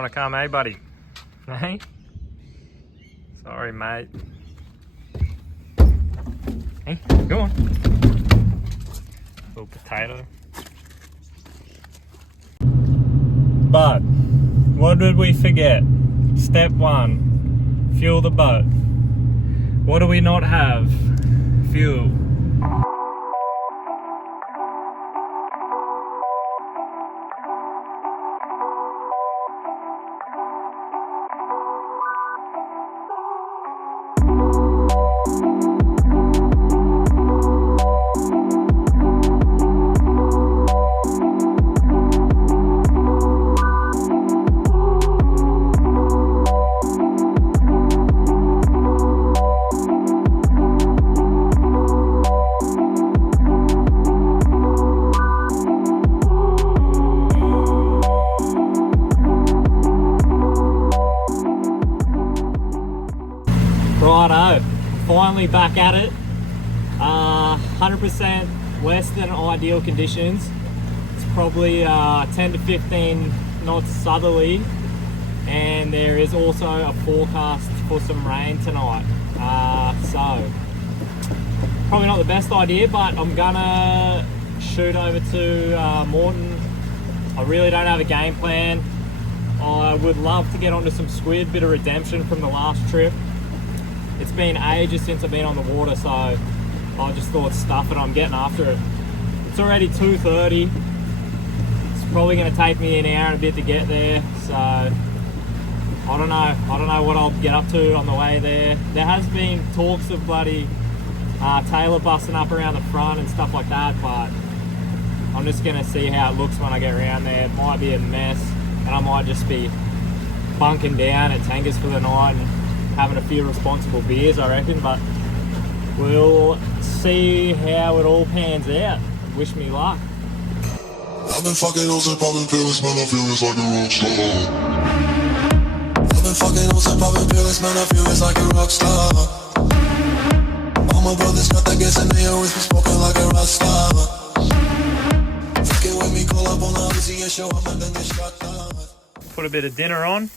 want to come, eh, buddy? Hey? Sorry, mate. Hey, go on. Little potato. But, what did we forget? Step 1, fuel the boat. What do we not have? Fuel. Righto, finally back at it. 100% less than ideal conditions. It's probably 10 to 15 knots southerly, and there is also a forecast for some rain tonight. So probably not the best idea, but I'm gonna shoot over to Moreton. I really don't have a game plan. I would love to get onto some squid, bit of redemption from the last trip. It's been ages since I've been on the water, so I just thought stuff it, I'm getting after it. It's already 2:30. It's probably going to take me an hour and a bit to get there, so I don't know what I'll get up to on the way there. There has been talks of bloody Taylor busting up around the front and stuff like that, but I'm just going to see how it looks when I get around there. It might be a mess, and I might just be bunking down at Tangas for the night and having a few responsible beers, I reckon, but we'll see how it all pans out. Wish me luck. I've been fucking hoes and popping pills, man, I feel it's like a rock star. I've been fucking hoes and popping pills, man, I feel it's like a rock star. All my brothers got that gas and they always been smoking like a rock star. Fucking with me, call up on the Uzi and show up and then get shot down. Put a bit of dinner on.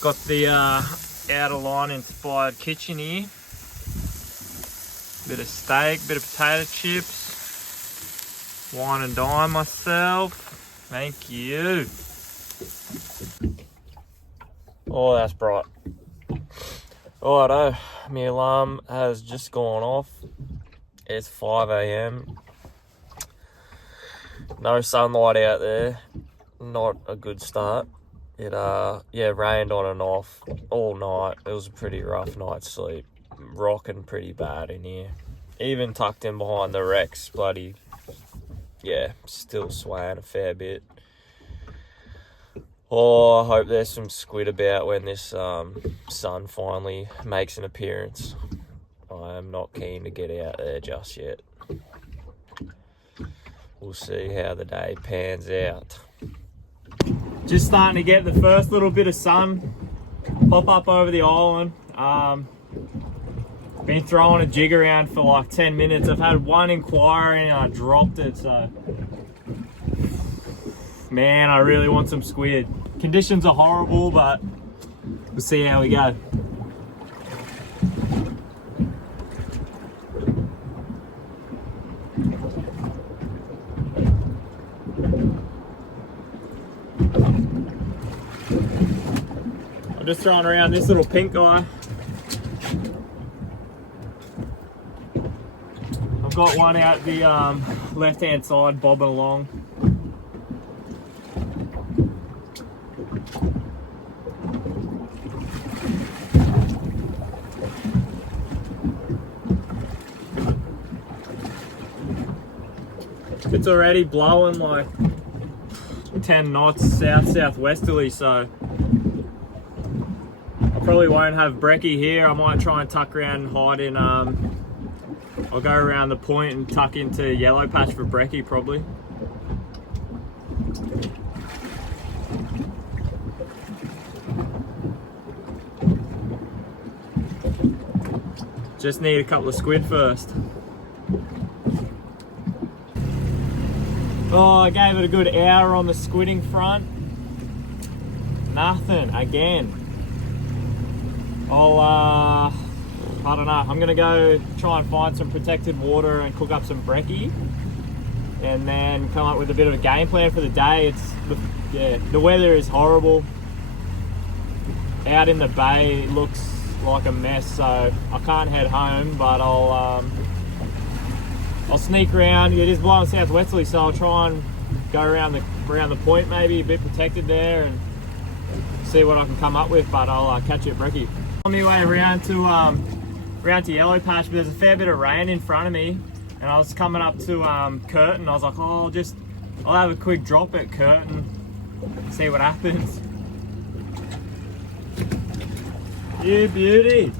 Got the out of line inspired kitchen here. Bit of steak, bit of potato chips. Wine and dine myself. Thank you. Oh, that's bright. Righto, my alarm has just gone off. It's 5 AM. No sunlight out there. Not a good start. It rained on and off all night. It was a pretty rough night's sleep. Rocking pretty bad in here. Even tucked in behind the wrecks, bloody, yeah, still swaying a fair bit. Oh, I hope there's some squid about when this sun finally makes an appearance. I am not keen to get out there just yet. We'll see how the day pans out. Just starting to get the first little bit of sun pop up over the island. Been throwing a jig around for like 10 minutes. I've had one inquiry and I dropped it, so man, I really want some squid. Conditions are horrible, but we'll see how we go. I'm just throwing around this little pink guy. I've got one out the left hand side bobbing along. It's already blowing like 10 knots southwesterly, so I probably won't have brekkie here. I might try and tuck around and hide in, I'll go around the point and tuck into yellow patch for brekkie probably. Just need a couple of squid first. Oh, I gave it a good hour on the squidding front. Nothing again. I don't know. I'm gonna go try and find some protected water and cook up some brekkie, and then come up with a bit of a game plan for the day. The weather is horrible. Out in the bay it looks like a mess, so I can't head home, but I'll sneak around. It is blowing southwesterly, so I'll try and go around the point, maybe a bit protected there, and see what I can come up with. But I'll catch you at brekkie. On my way around to Yellow Patch, but there's a fair bit of rain in front of me, and I was coming up to Curtin. I was like, oh, I'll have a quick drop at Curtin, see what happens. You beauty.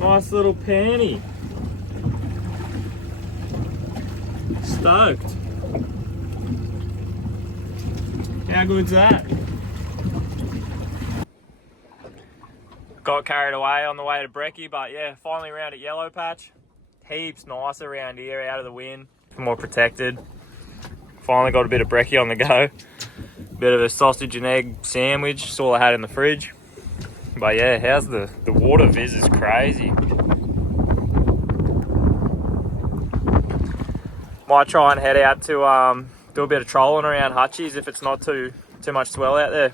Nice little panty. Stoked. How good's that? Got carried away on the way to brekkie, but yeah, finally around at Yellow Patch. Heaps nicer around here, out of the wind, more protected. Finally got a bit of brekkie on the go. Bit of a sausage and egg sandwich, it's all I had in the fridge. But yeah, how's the water viz is crazy. Might try and head out to do a bit of trolling around Hutchies if it's not too much swell out there.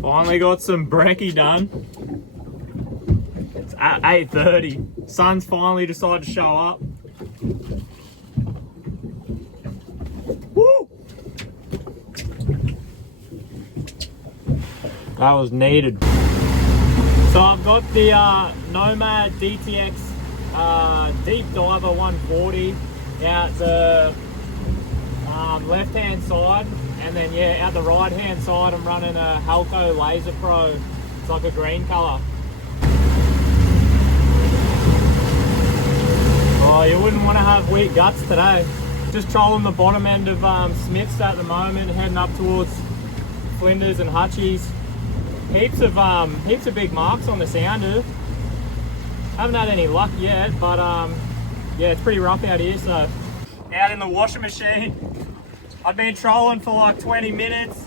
Finally got some brekkie done. It's at 8:30. Sun's finally decided to show up. Woo! That was needed. So I've got the Nomad DTX Deep Diver 140 out the left hand side, and then yeah, out the right hand side I'm running a Halco Laser Pro. It's like a green colour. Oh, you wouldn't want to have weak guts today. Just trolling the bottom end of Smiths at the moment, heading up towards Flinders and Hutchies. Heaps of big marks on the sounder. Haven't had any luck yet, but yeah, it's pretty rough out here. So out in the washing machine, I've been trolling for like 20 minutes.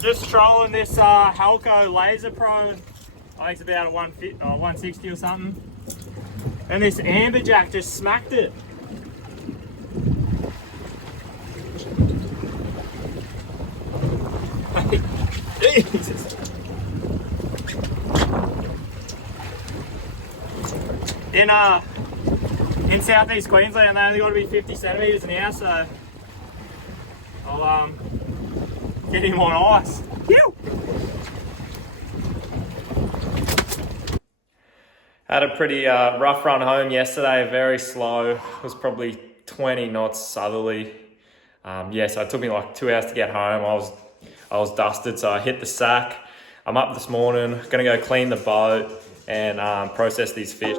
Just trolling this Halco Laser Pro. I think it's about a 160 or something. And this Amberjack just smacked it. Jesus. In southeast Queensland, they only got to be 50 centimetres now, so I'll get him on ice. Phew! Had a pretty rough run home yesterday, very slow. It was probably 20 knots southerly. Yeah, so it took me like 2 hours to get home. I was dusted, so I hit the sack. I'm up this morning, gonna go clean the boat and process these fish.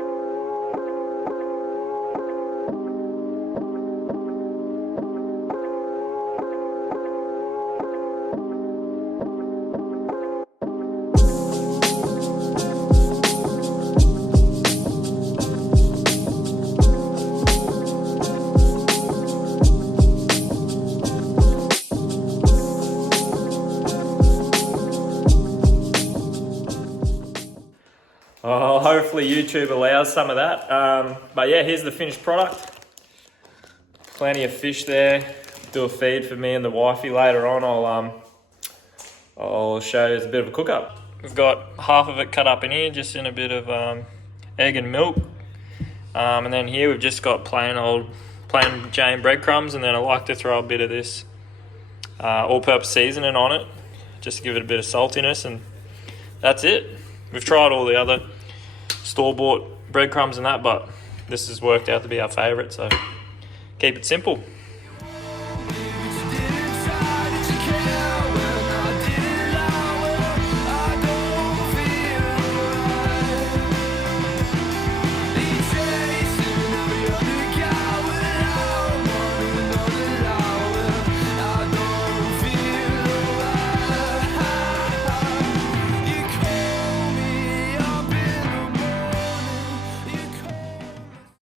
Oh, hopefully YouTube allows some of that. But yeah, here's the finished product. Plenty of fish there. Do a feed for me and the wifey later on. I'll show you a bit of a cook up. We've got half of it cut up in here, just in a bit of egg and milk. And then here we've just got plain Jane breadcrumbs, and then I like to throw a bit of this all-purpose seasoning on it, just to give it a bit of saltiness, and that's it. We've tried all the other store-bought breadcrumbs and that, but this has worked out to be our favourite, so keep it simple.